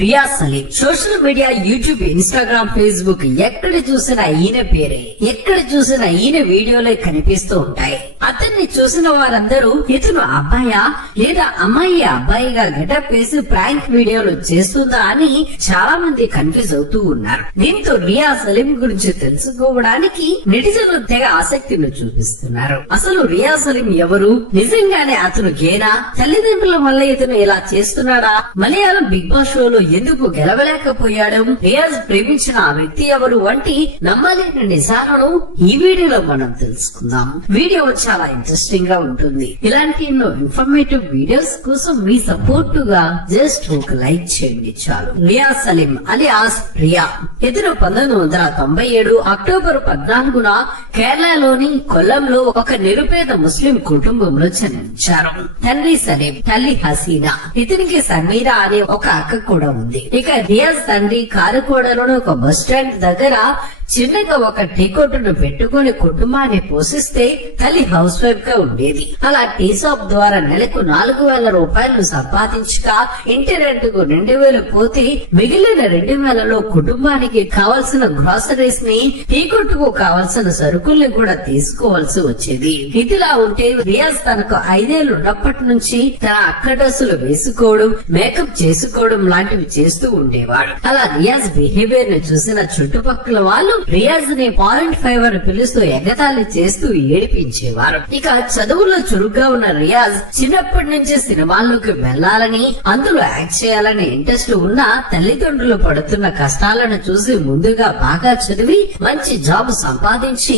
Riyaz Saleem social media, YouTube, Instagram, Facebook ఎక్కడ చూసినా ఈయన పేరే, ఎక్కడ చూసినా ఈయన వీడియోలే కనిపిస్తూ ఉంటాయి. అతన్ని చూసిన వారందరూ ఇతను అబ్బాయా లేదా అమ్మాయి అబ్బాయిగా గెటప్ వేసి ప్రాంక్ వీడియోలు చేస్తుందా అని చాలా మంది కన్ఫ్యూజ్ అవుతూ ఉన్నారు. దీంతో రియాజ్ సలీం గురించి తెలుసుకోవడానికి నెటిజన్లు తెగ ఆసక్తిని చూపిస్తున్నారు. అసలు రియాజ్ సలీం ఎవరు? నిజంగానే అతను గేనా? తల్లిదండ్రుల వల్ల ఇతను ఇలా చేస్తున్నాడా? మలయాళం బిగ్ బాస్ షోలో ఎందుకు గెలవలేకపోయాడు? రియాజ్ ప్రేమించిన ఆ వ్యక్తి ఎవరు వంటి నమ్మలేని నిజాలను ఈ వీడియోలో మనం తెలుసుకుందాం. వీడియో చాలా ఇంట్రెస్టింగ్ గా ఉంటుంది. ఇలాంటి ఎన్నో ఇన్ఫర్మేటివ్ వీడియోస్ కోసం మీ సపోర్ట్ గా జస్ట్ ఒక లైక్ చేయండి చాలు. రియాజ్ సలీం అలియాస్ రియా ఇతను 1997 అక్టోబర్ 14న కేరళలోని కొల్లంలో ఒక నిరుపేద ముస్లిం కుటుంబంలో జన్మించారు. తండ్రి సలీం, తల్లి హసీనా. ఇతనికి సమీరా అనే ఒక అక్క కూడా ఉంది. ఇక రియాజ్ తండ్రి కారుకోడలోని ఒక బస్ స్టాండ్ దగ్గర చిన్నగా ఒక టీ కొట్టును పెట్టుకుని కుటుంబాన్ని పోషిస్తే తల్లి హౌస్ వైఫ్ గా ఉండేది. అలా టీ షాప్ ద్వారా నెలకు 4,000 రూపాయలు సంపాదించగా ఇంటి రెంట్ కు 2,000 పోతే మిగిలిన 2,000లో కుటుంబానికి కావలసిన గ్రాసరీస్ ని, టీ కొట్టుకు కావలసిన సరుకుల్ని కూడా తీసుకోవాల్సి వచ్చేది. ఇదిలా ఉంటే రియాజ్ తనకు 5 ఏళ్లు ఉన్నప్పటి నుంచి తన అక్క డ్రెస్సులు వేసుకోవడం, మేకప్ చేసుకోవడం లాంటివి చేస్తూ ఉండేవాడు. అలా రియాజ్ బిహేవియర్ ని చూసిన చుట్టుపక్కల వాళ్ళు రియాజ్ ని .5 అని పిలుస్తూ ఎగతాళి చేస్తూ ఏడిపించేవారు. ఇక చదువులో చురుగ్గా ఉన్న రియాజ్ చిన్నప్పటి నుంచి సినిమాల్లోకి వెళ్లాలని, అందులో యాక్ట్ చేయాలని ఇంట్రెస్ట్ ఉన్న తల్లిదండ్రులు పడుతున్న కష్టాలను చూసి ముందుగా బాగా చదివి మంచి జాబ్ సంపాదించి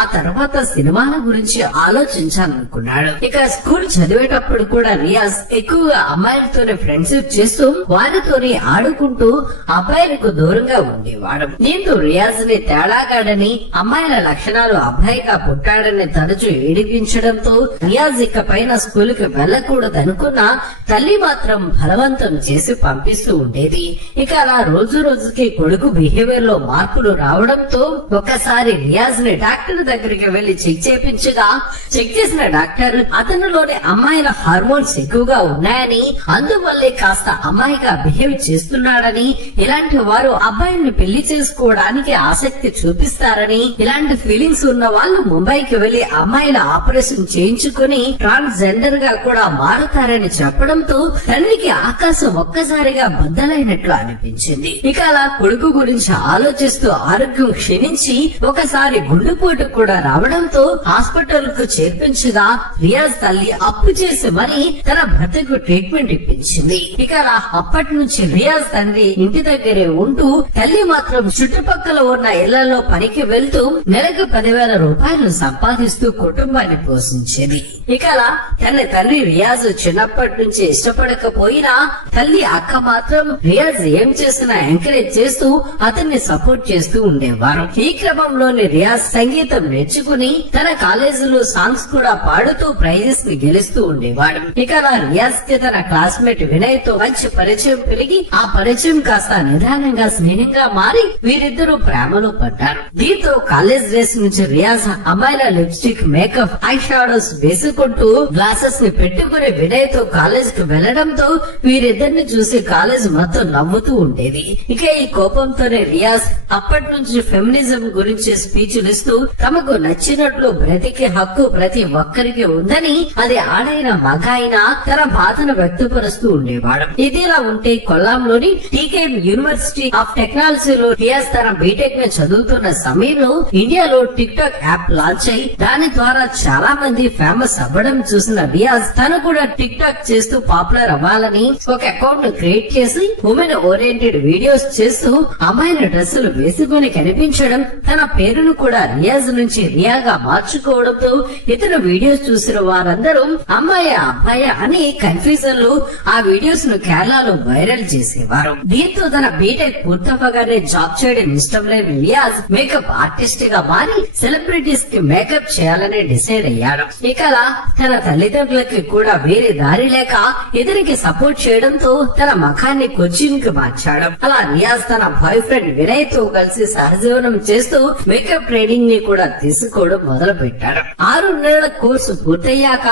ఆ తర్వాత సినిమాల గురించి ఆలోచించాలనుకున్నాడు. ఇక స్కూల్ చదివేటప్పుడు కూడా రియాజ్ ఎక్కువగా అమ్మాయిలతోనే ఫ్రెండ్షిప్ చేస్తూ వారితోనే ఆడుకుంటూ అబ్బాయిలకు దూరంగా ఉండేవాడు. దీంతో రియాజ్ ని తేడాగాడని, అమ్మాయిల లక్షణాలు అబ్బాయిగా పుట్టాడని తరచూ ఏడిపించడంతో రియాజ్ ఇక పైన స్కూల్ కి వెళ్లకూడదనుకున్నా తల్లి మాత్రం బలవంతం చేసి పంపిస్తూ ఉండేది. ఇక అలా రోజు రోజుకి కొడుకు బిహేవియర్ లో మార్పులు రావడంతో ఒకసారి రియాజ్ ని డాక్టర్ దగ్గరికి వెళ్లి చెక్ చేపించగా చెక్ చేసిన డాక్టర్ అతనిలోని అమ్మాయిల హార్మోన్స్ ఎక్కువగా ఉన్నాయని, అందువల్లే కాస్త అమ్మాయిగా బిహేవ్ చేస్తున్నాడని, ఇలాంటి వారు అబ్బాయిని పెళ్లి చేసుకోవడానికి ఆసక్తి చూపిస్తారని, ఇలాంటి ఫీలింగ్స్ ఉన్న వాళ్ళు ముంబైకి వెళ్లి అమ్మాయిల ఆపరేషన్ చేయించుకుని ట్రాన్స్జెండర్ గా కూడా మారుతారని చెప్పడంతో తండ్రికి ఆకాశం ఒక్కసారిగా బద్దలైనట్లు అనిపించింది. ఇక అలా కొడుకు గురించి ఆలోచిస్తూ ఆరోగ్యం క్షీణించి ఒకసారి గుండెపోటు కూడా రావడంతో హాస్పిటల్ కు చేర్పించగా రియాజ్ తల్లి అప్పు చేసి మరి తన భర్తకు ట్రీట్మెంట్ ఇప్పించింది. ఇక అలా అప్పటి నుంచి రియాజ్ తండ్రి ఇంటి దగ్గరే ఉంటూ తల్లి మాత్రం చుట్టుపక్కల ఉన్న ఇళ్లలో పనికి వెళ్తూ నెలకు 10,000 రూపాయలు సంపాదిస్తూ కుటుంబాన్ని పోషించేది. ఇక అలా తన తండ్రి రియాజ్ చిన్నప్పటి నుంచి ఇష్టపడకపోయినా తల్లి అక్క మాత్రం రియాజ్ ఏం చేసినా ఎంకరేజ్ చేస్తూ అతన్ని సపోర్ట్ చేస్తూ ఉండేవారు. ఈ క్రమంలోని రియాజ్ సంగీతం నేర్చుకుని తన కాలేజీలో సాంగ్స్ కూడా పాడుతూ ప్రైజెస్ ని గెలుస్తూ ఉండేవాడు. ఇక అలా రియాజ్ కి తన క్లాస్మేట్ వినయ్ తో మంచి పరిచయం పెరిగి ఆ పరిచయం కాస్త నిదానంగా స్నేహంగా మారి వీరిద్దరూ ప్రేమలో పడ్డారు. దీంతో కాలేజ్ డేస్ నుంచి రియాజ్ అమ్మాయిల లిప్స్టిక్, మేకప్, ఐ షాడోస్ వేసుకుంటూ గ్లాసెస్ ని పెట్టుకుని వినయ్ తో కాలేజ్ కు వెళ్లడంతో వీరిద్దరిని చూసి కాలేజ్ మొత్తం నవ్వుతూ ఉండేది. ఇక ఈ కోపంతోనే రియాజ్ అప్పటి నుంచి ఫెమినిజం గురించి స్పీచ్లు ఇస్తూ తమకు నచ్చినట్లు బ్రతికే హక్కు ప్రతి ఒక్కరికి ఉందని, అది ఆడైన మగ అయినా తన బాధను వ్యక్తపరుస్తూ ఉండేవాడు. ఇదిలా ఉంటే కొల్లాంలోని టీకే యూనివర్సిటీ ఆఫ్ టెక్నాలజీలో రియాజ్ తన బీటెక్ ని చదువుతున్న సమయంలో ఇండియాలో టిక్ టాక్ యాప్ లాంచ్ అయి దాని ద్వారా చాలా మంది ఫేమస్ అవ్వడం చూసిన రియాజ్ తను కూడా టిక్ టాక్ చేస్తూ పాపులర్ అవ్వాలని ఒక అకౌంట్ క్రియేట్ చేసి ఉమెన్ ఓరియంటెడ్ వీడియోస్ చేస్తూ అమ్మాయిల డ్రెస్సులు వేసుకుని కనిపించడం, తన పేరును కూడా రియాజ్ నుంచి రియాగా మార్చుకోవడంతో ఇతర వీడియోస్ చూసిన వారందరూ అమ్మాయి అబ్బాయి అని కన్ఫ్యూజన్ లో ఆ వీడియోస్ ను కేరళలో వైరల్ చేసేవారు. దీంతో తన బీటెక్ పూర్తవగానే జాబ్ చేయడం ఇష్టం లేని రియాజ్ మేకప్ ఆర్టిస్ట్ గా మారి సెలబ్రిటీస్ కి మేకప్ చేయాలని డిసైడ్ అయ్యాడు. ఇక అలా తన తల్లిదండ్రులకి కూడా వేరే దారి లేక ఇతనికి సపోర్ట్ చేయడంతో తన ముఖాన్ని కొచ్చిన్ కి మార్చాడు. అలా రియాజ్ తన బాయ్ ఫ్రెండ్ వినయ్ తో కలిసి సహజీవనం చేస్తూ మేకప్ ట్రైనింగ్ ని కూడా తీసుకోవడం మొదలు పెట్టాడు. 6 నెలల కోర్సు పూర్తయ్యాక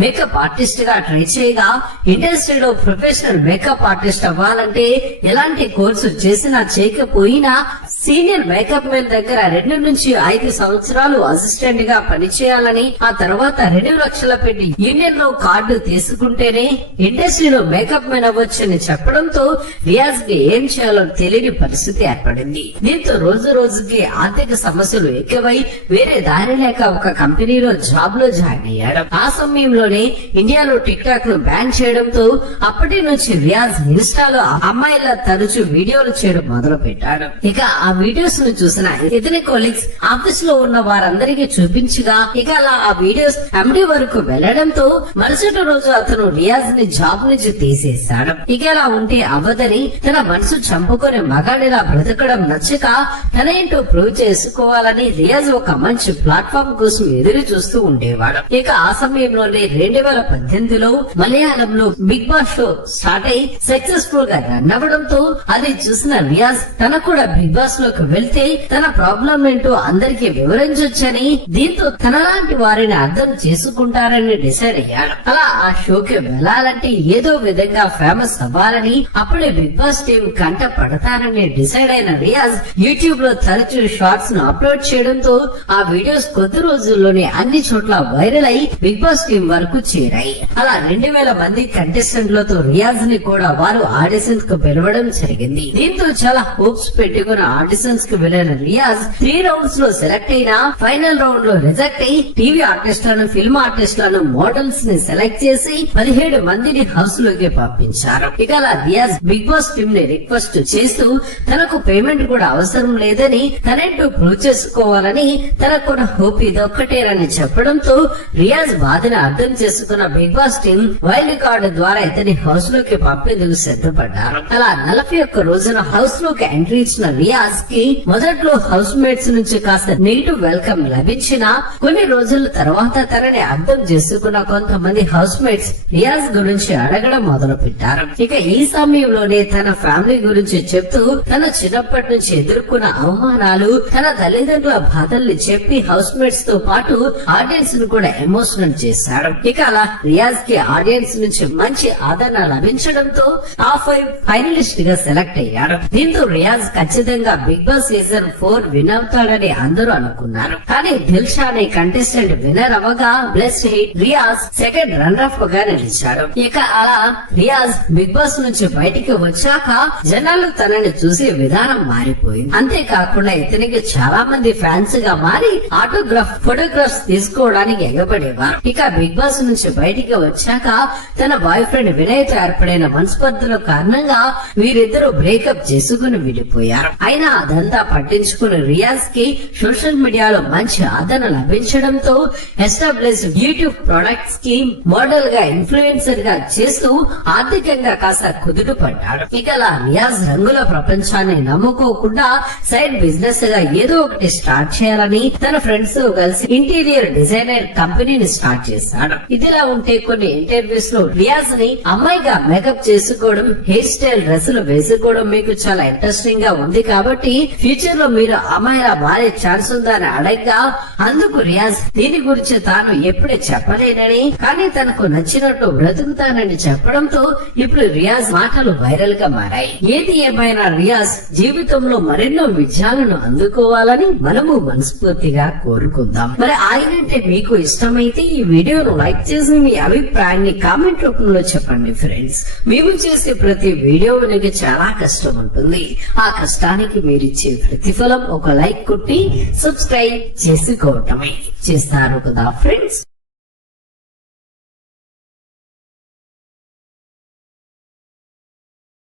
మేకప్ ఆర్టిస్ట్ గా ట్రై చేయగా ఇండస్ట్రీలో ప్రొఫెషనల్ మేకప్ ఆర్టిస్ట్ అవ్వాలంటే ఎలాంటి కోర్సు చేసినా చేయకపోయినా సీనియర్ మేకప్ మెన్ దగ్గర 2 నుంచి 5 సంవత్సరాలు అసిస్టెంట్ గా పనిచేయాలని, ఆ తర్వాత 2 లక్షల పెట్టి యూనియన్ లో కార్డు తీసుకుంటేనే ఇండస్ట్రీలో మేకప్ మెన్ అవ్వచ్చని చెప్పడంతో రియాజ్ కి ఏం చేయాలో తెలియని పరిస్థితి ఏర్పడింది. దీంతో రోజు రోజుకి ఆర్థిక సమస్యలు ఎక్కువై వేరే దారి లేక ఒక కంపెనీలో జాబ్ లో జాయిన్ అయ్యాడు. ఆ సమయంలోనే ఇండియాలో టిక్ టాక్ ను బ్యాన్ చేయడంతో అప్పటి నుంచి రియాజ్ ఇన్స్టాలో అమ్మాయిల తరచు వీడియోలు చేయడం మొదలు పెట్టాడు. ఇక ఆ వీడియోస్ ను చూసిన ఇతని కొలీగ్స్ ఆఫీస్ లో ఉన్న వారందరికీ చూపించగా ఇక అలా ఆ వీడియోస్ ఎండి వరకు వెళ్లడంతో మరుసటి రోజు అతను రియాజ్ ని జాబ్ నుంచి తీసేశాడు. ఇక అలా ఉంటే అవ్వదని తన మనసు చంపుకొని మగాడిలా బ్రతకడం నచ్చక తనేంటో ప్రూవ్ చేసుకోవాలని రియాజ్ ఒక మంచి ప్లాట్ఫామ్ కోసం ఎదురు చూస్తూ ఉండేవాడు. ఇక ఆ సమయంలోనే 2018లో మలయాళంలో బిగ్ బాస్ షో స్టార్ట్ అయి సక్సెస్ఫుల్ గా రన్ అవ్వడంతో అది చూసిన రియాజ్ తనకు కూడా బిగ్ బాస్ లోకి వెళ్తే తన ప్రాబ్లం ఏంటో అందరికీ వివరించొచ్చని, దీంతో తనలాంటి వారిని అర్థం చేసుకుంటారని డిసైడ్ అయ్యాడు. అలా ఆ షోకి వెళ్లాలంటే ఏదో విధంగా ఫేమస్ అవ్వాలని, అప్పుడే బిగ్ బాస్ టీం కంట పడతారని డిసైడ్ అయిన రియాజ్ యూట్యూబ్ లో తరచూ షార్ట్స్ ను అప్లోడ్ చేయడంతో ఆ వీడియోస్ కొద్ది రోజుల్లోనే అన్ని చోట్ల వైరల్ అయి బిగ్ బాస్ టీం వరకు చేరాయి. అలా 2000 మంది కంటెస్టెంట్లతో రియాజ్ ని కూడా వారు ఆడిషన్స్ కు పిలవడం జరిగింది. దీంతో చాలా హోప్స్ పెట్టుకున్న ఆడిషన్స్ కు వెళ్లిన రియాజ్ 3 రౌండ్స్ లో సెలెక్ట్ అయినా ఫైనల్ రౌండ్ లో రిజెక్ట్ అయి టీవీ ఆర్టిస్టులను, ఫిల్మ్ ఆర్టిస్టులను, మోడల్స్ ని సెలెక్ట్ చేసి 17 మందిని హౌస్ లోకి పంపించారు. ఇక అలా రియాజ్ బిగ్ బాస్ టీమ్ ని రిక్వెస్ట్ చేస్తూ తనకు పేమెంట్ కూడా అవసరం లేదని, తనేంటో ప్రూవ్ చేసుకోవాలని, తనకున్న హోప్ ఇదొక్కటేనని చెప్పడంతో రియాజ్ బాధని అర్థం చేసుకున్న Bigg Boss team wild card ద్వారా ఇతని హౌస్ లోకి పంపేందుకు సిద్ధపడ్డారు. అలా 41 రోజున హౌస్ లోకి ఎంట్రీ ఇచ్చిన రియాజ్ కి మొదట్లో హౌస్ మేట్స్ నుంచి కాస్త నెగిటివ్ వెల్కమ్ లభించినా కొన్ని రోజుల తర్వాత తనని అర్థం చేసుకున్న కొంతమంది హౌస్ మేట్స్ రియాజ్ గురించి అడగడం మొదలు పెట్టారు. ఇక ఈ సమయంలోనే తన ఫ్యామిలీ గురించి చెప్తూ తన చిన్నప్పటి నుంచి ఎదుర్కొన్న అవమానాలు, తన తల్లిదండ్రుల బాధల్ని చెప్పి హౌస్ మేట్స్ తో పాటు ఆడియన్స్ ను కూడా ఎమోషనల్ చేశాడు. ఇక అలా రియాజ్ కి ఆడియన్స్ నుంచి మంచి ఆదరణ లభించడంతో టాప్ 5 ఫైనలిస్ట్ గా సెలెక్ట్ అయ్యాడు. దీంతో రియాజ్ ఖచ్చితంగా బిగ్ బాస్ సీజన్ 4 విన్ అవుతాడని అందరూ అనుకున్నారు. కానీ దిల్షా అనే కంటెస్టెంట్ విన్నర్ అవ్వగా బ్లెస్డ్ హిట్ రియాజ్ సెకండ్ రన్నర్ అప్ గా నిలిచాడు. ఇక అలా రియాజ్ బిగ్ బాస్ నుంచి బయటికి వచ్చాక జనాలు తనని చూసే విధానం మారిపోయింది. అంతేకాకుండా ఇతనికి చాలా మంది ఫ్యాన్స్ గా మారి ఫోటోగ్రాఫ్స్ తీసుకోవడానికి ఎగబడేవారు. ఇక బిగ్ బాస్ నుంచి బయటికి వచ్చాక తన బాయ్ ఫ్రెండ్ వినయ్ తో ఏర్పడిన మనస్పర్ధల కారణంగా వీరిద్దరూ బ్రేకప్ చేసుకుని విడిపోయారు. అయినా అదంతా పట్టించుకుని రియాజ్ కి సోషల్ మీడియాలో మంచి ఆదరణ లభించడంతో ఎస్టాబ్లిష్డ్ యూట్యూబ్ ప్రొడక్ట్స్ కి మోడల్ గా, ఇన్ఫ్లుయెన్సర్ గా చేస్తూ ఆర్థికంగా కాస్త కుదుట పడ్డాడు. ఇక అలా రియాజ్ రంగుల ప్రపంచాన్ని నమ్ముకోకుండా సైడ్ బిజినెస్ గా ఏదో ఒకటి స్టార్ట్ చేయాలని తన ఫ్రెండ్స్ తో కలిసి ఇంటీరియర్ డిజైనర్ కంపెనీని స్టార్ట్ చేశాడు. ఇదిలా ఉంటే కొన్ని ఇంటర్వ్యూస్ లో రియాజ్ ని అమ్మాయిగా మేకప్ చేసుకోవడం, హెయిర్ స్టైల్, డ్రెస్సులు వేసుకోవడం మీకు చాలా ఇంట్రెస్టింగ్ గా ఉంది కాబట్టి ఫ్యూచర్ లో మీరు అమ్మాయిలా మారే ఛాన్స్ ఉందని అడగ్గా అందుకు రియాజ్ దీని గురించి తాను ఎప్పుడే చెప్పలేనని, కానీ తనకు నచ్చినట్టు బ్రతుకుతానని చెప్పడంతో ఇప్పుడు రియాజ్ మాటలు వైరల్ గా మారాయి. ఏది ఏమైనా రియాజ్ జీవితంలో మరెన్నో విజయాలను అందుకోవాలని మనము మనస్ఫూర్తిగా కోరుకుందాం. మరి ఆయనంటే మీకు ఇష్టమైతే ఈ వీడియోను లైక్ చేసి మీ అభిప్రాయాన్ని కామెంట్ రూపంలో చెప్పండి ఫ్రెండ్స్. మేము చేసే ప్రతి వీడియో వెనుక చాలా కష్టం ఉంటుంది. ఆ కష్టానికి మీరిచ్చే ప్రతిఫలం ఒక లైక్ కొట్టి సబ్స్క్రైబ్ చేసుకోవటమే. చేస్తారు కదా ఫ్రెండ్స్.